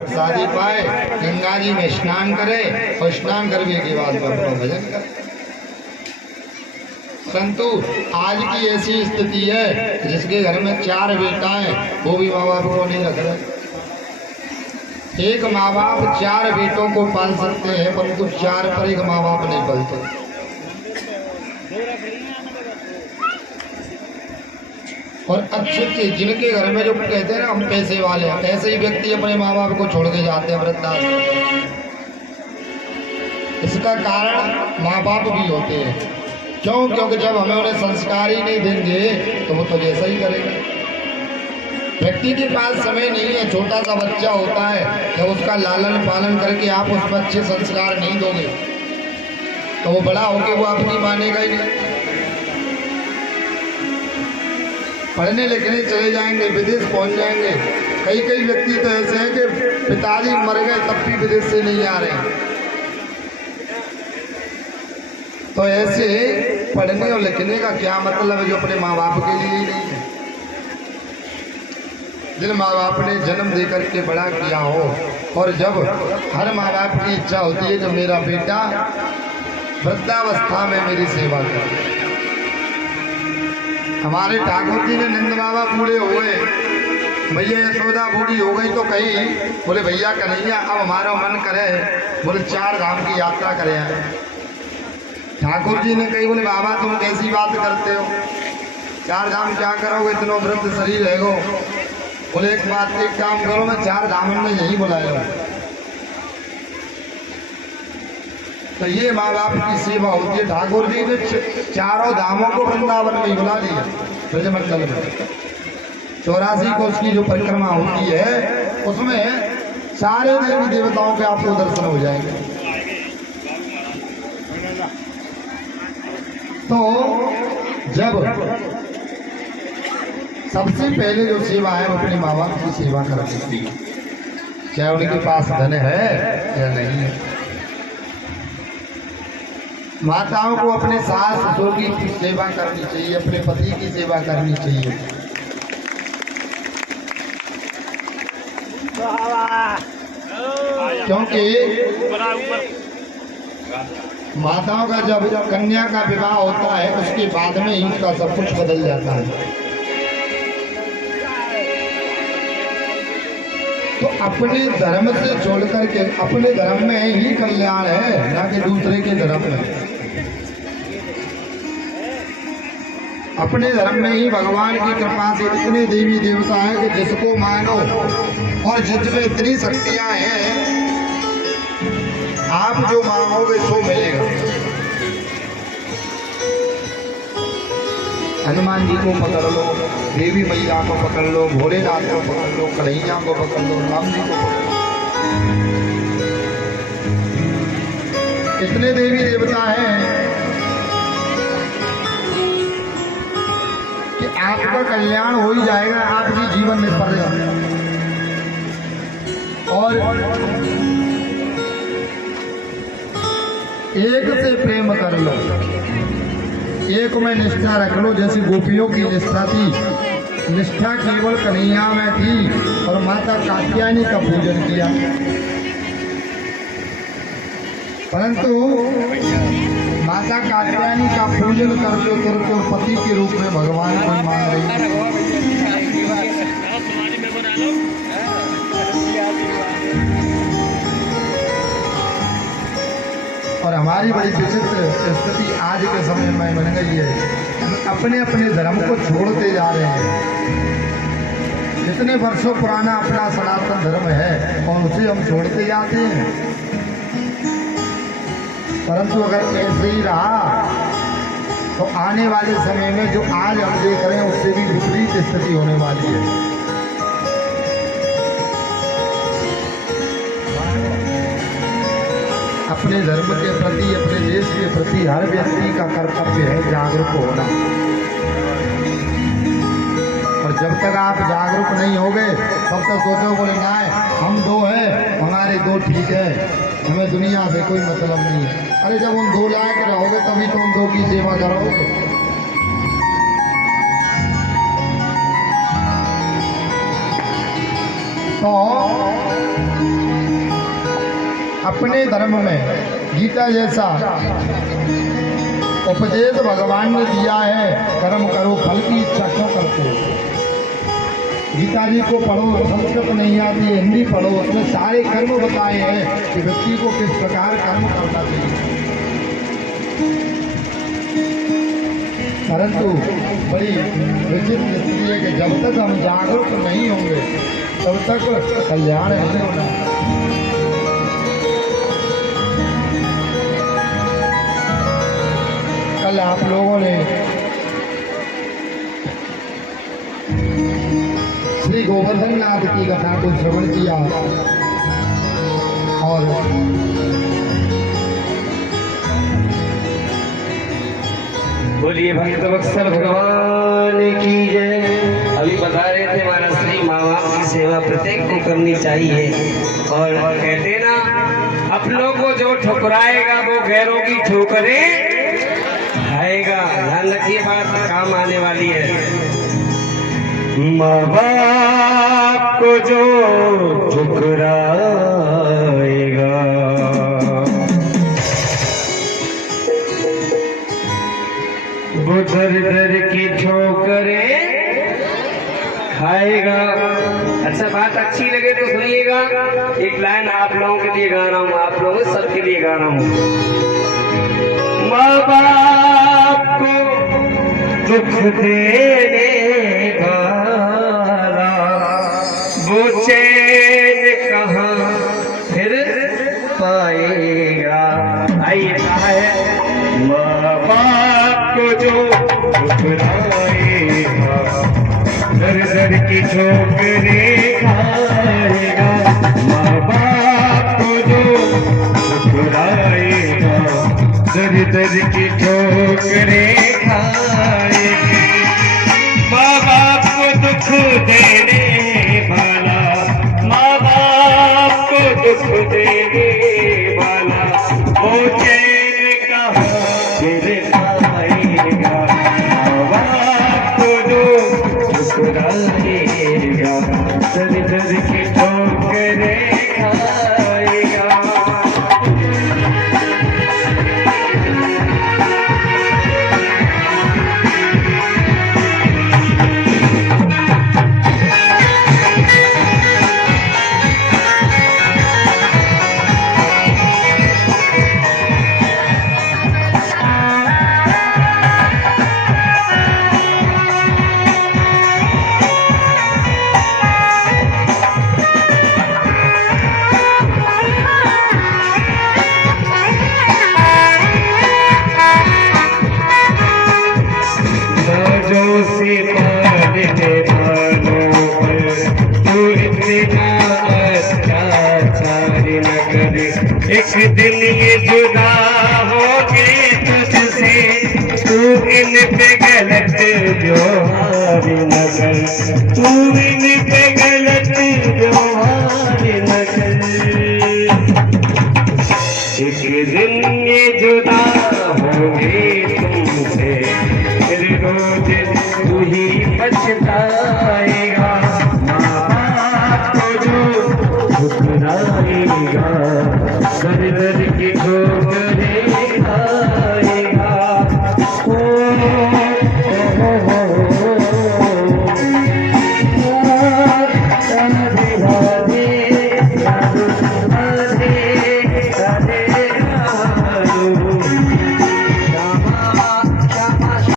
शादी पाए, गंगा जी में स्नान करे और स्नान करने के बाद में अपना भजन करे। परंतु आज की ऐसी स्थिति है जिसके घर में 4 बेटाएं वो भी माँ बाप को नहीं रख रहे। एक माँ बाप 4 बेटों को पाल सकते हैं परंतु 4 पर एक माँ बाप नहीं पालते। और अच्छे जिनके घर में जो कहते हैं ना हम पैसे वाले हैं, ऐसे ही व्यक्ति अपने माँ बाप को छोड़ के जाते हैं वृद्धाश्रम। इसका कारण माँ बाप भी होते हैं। क्यों? क्योंकि जब हमें उन्हें संस्कार ही नहीं देंगे तो वो तो जैसा ही करेगा। व्यक्ति के पास समय नहीं है, छोटा सा बच्चा होता है, जब उसका लालन पालन करके आप उस पर अच्छे संस्कार नहीं दोगे तो वो बड़ा होके वो आपकी मानेगा ही नहीं। पढ़ने लिखने चले जाएंगे, विदेश पहुंच जाएंगे। कई व्यक्ति तो ऐसे हैं कि पिताजी मर गए तब भी विदेश से नहीं आ रहे। तो ऐसे पढ़ने और लिखने का क्या मतलब है जो अपने माँ बाप के लिए ही नहीं है। जिन माँ बाप ने जन्म दे करके बड़ा किया हो, और जब हर माँ बाप की इच्छा होती है कि मेरा बेटा वृद्धावस्था में मेरी सेवा करे। हमारे ठाकुर जी ने नंद बाबा बूढ़े हुए, भैया यशोदा बूढ़ी हो गई तो कहीं बोले भैया कन्हैया अब हमारा मन करे बोले 4 धाम की यात्रा करें। ठाकुर जी ने कही बोले बाबा तुम कैसी बात करते हो, 4 धाम क्या करोगे, इतना वृद्ध शरीर है गो। बोले एक काम करो, मैं 4 धाम में यही बुलाया। तो ये माँ बाप की सेवा होती है। ठाकुर जी ने 4 धामों को वृंदावन में ही बुला दिया। ब्रजमंडल में 84 को उसकी जो परिक्रमा होती है उसमें सारे देवी देवताओं के आपको दर्शन हो जाएंगे। तो जब सबसे पहले जो सेवा है वो अपने माँ बाप की सेवा करनी चाहिए, चाहे उनके पास धन है या नहीं है। माताओं को अपने सास ससुर की सेवा करनी चाहिए, अपने पति की सेवा करनी चाहिए। क्योंकि माताओं का जब कन्या का विवाह होता है उसके बाद में ही उसका सब कुछ बदल जाता है। तो अपने धर्म से छोड़ करके अपने धर्म में ही कल्याण है, ना कि दूसरे के धर्म में। अपने धर्म में ही भगवान की कृपा से इतने देवी देवता हैं कि जिसको मानो और जिसमें इतनी शक्तियां हैं, आप जो मांगोगे सो मिलेगा। हनुमान जी को पकड़ लो, देवी मैया को पकड़ लो, भोलेनाथ को पकड़ लो, कन्हैया को पकड़ लो, राम जी को पकड़ लो। इतने देवी देवता हैं कि आपका कल्याण हो ही जाएगा, आपकी जीवन में पड़ जाएगा। और एक से प्रेम कर लो, एक में निष्ठा रख लो। जैसी गोपियों की निष्ठा थी, निष्ठा केवल कन्हैया में थी और माता कात्यायनी का पूजन किया। परंतु माता कात्यायनी का पूजन करते करते पति के रूप में भगवान को मान रही। और हमारी बड़ी विचित्र स्थिति आज के समय में बन गई है, अपने अपने धर्म को छोड़ते जा रहे हैं। जितने वर्षों पुराना अपना सनातन धर्म है और उसे हम छोड़ते जाते हैं। परंतु अगर ऐसे ही रहा तो आने वाले समय में जो आज हम देख रहे हैं उससे भी विपरीत स्थिति होने वाली है। अपने धर्म के प्रति, अपने देश के प्रति हर व्यक्ति का कर्तव्य है जागरूक होना। और जब तक आप जागरूक नहीं होगे तब तक सोचो बोले ना हम 2 हैं, हमारे 2 ठीक है, हमें दुनिया से कोई मतलब नहीं है। अरे जब उन 2 लायक रहोगे तभी तो उन 2 की सेवा करोगे। तो अपने धर्म में गीता जैसा उपदेश भगवान ने दिया है, कर्म करो फल की इच्छा क्यों करते हो। गीता जी को पढ़ो, संस्कृत नहीं आती है हिंदी पढ़ो, उसमें सारे कर्म बताए हैं कि व्यक्ति को किस प्रकार कर्म करना चाहिए। परंतु बड़ी विचित्र स्थिति है कि जब तक हम जागरूक नहीं होंगे तब तक कल्याण नहीं होना। कल आप लोगों ने श्री गोवर्धन नाथ की कथा को श्रवण किया और बोलिए भक्त वत्सल भगवान की जय। अभी बता रहे थे महाराज श्री माँ बाप की सेवा प्रत्येक को करनी चाहिए और कहते ना अपनों को जो ठुकराएगा वो गैरों की ठोकरें खाएगा। ध्यान रखिए, बात काम आने वाली है। माँ बाप को जो ठुकराएगा वो दर दर की ठोकरें खाएगा। अच्छा, बात अच्छी लगे तो सुनिएगा। एक लाइन आप लोगों के लिए गा रहा हूँ, आप लोगों सबके लिए गा रहा हूँ। माँ बाप को दुख देने वाला वो चैन कहाँ फिर पाएगा। आइए कहा है, माँ बाप को जो ठुकराएगा दर दर की ठोकरें खाएगा। माँ बाप को जो ठुकराएगा दर दर की ठोकरें खाएगी। माँ बाप को दुख देने वाला, माँ बाप को दुख देने वाला वो चैन कहाँ फिर पाएगा। माँ बाप को जो ठुकराएगा दर दर की ठोकरें खाएगा। एक दिन ये जुदा होगे तुझसे, तू इन पे गलत व्यवहार न कर, तू इन पे गलत व्यवहार न कर। एक दिन ये जुदा होगे तुमसे, फिर रोज तू ही पछताएगा। माँ बाप को जो ठुकराएगा दर दर की